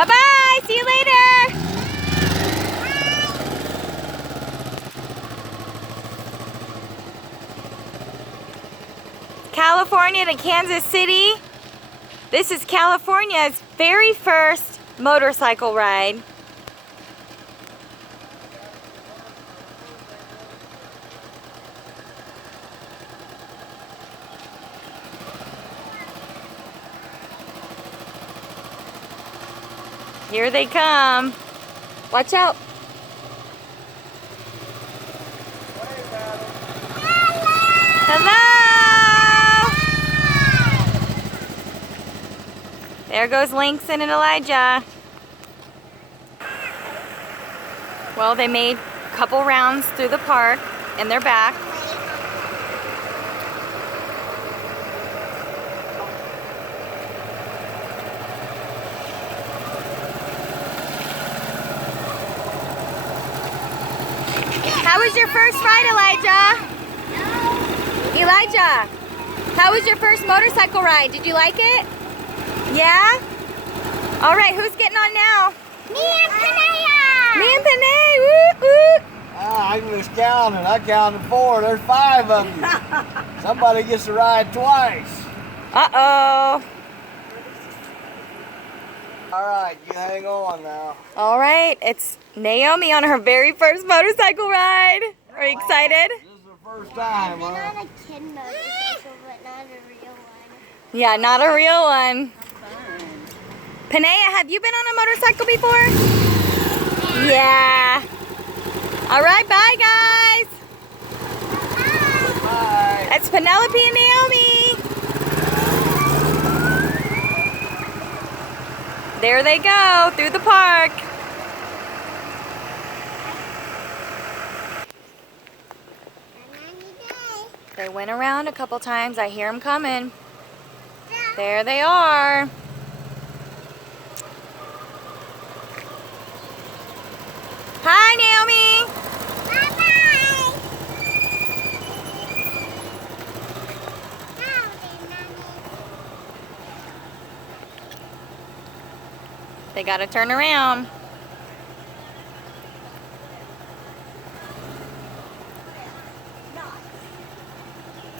Bye-bye. See you later. California to Kansas City. This is California's very first motorcycle ride. Here they come. Watch out. Hello. There goes Langston and Elijah. Well, they made a couple rounds through the park and they're back. How was your first ride, Elijah? Elijah, how was your first motorcycle ride? Did you like it? Yeah? All right, who's getting on now? Me and Panea! Me and Panea, woo, woo. I was counting. I counted 4. There's 5 of you. Somebody gets to ride twice. Uh-oh. All right, you hang on now. All right, it's Naomi on her very first motorcycle ride. Are you excited? This is the first time, I've been huh? on a kid motorcycle, but not a real one. Yeah, not a real one. Panea, have you been on a motorcycle before? Yeah. All right, bye, guys. Bye. That's Penelope and Naomi. There they go, through the park. They went around a couple times. I hear them coming. There they are. Hi, Naomi. Bye-bye! They gotta turn around.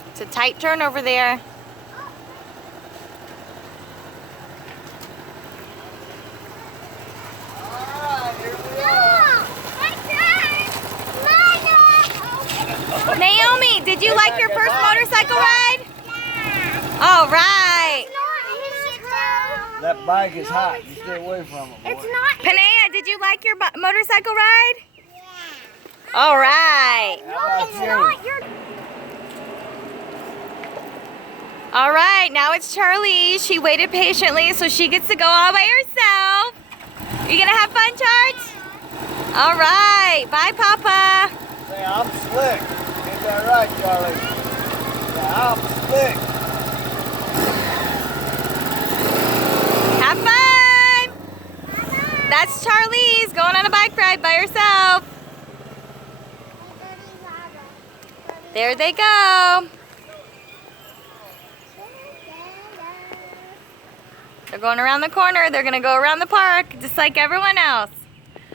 It's a tight turn over there. All right, here we are. Naomi, did you like your first motorcycle ride? All right. That bike is hot. You stay away from it, boy. It's not. Panea, did you like your motorcycle ride? All right. How It's about not you? your. All right, now it's Charlie. She waited patiently so she gets to go all by herself. You gonna have fun, Charge? All right. Bye, Papa. Say, I'm slick. Ain't that right, Charlie? Yeah, I'm slick. Have fun. That's Charlie's going on a bike ride by herself. There they go. They're going around the corner. They're going to go around the park just like everyone else.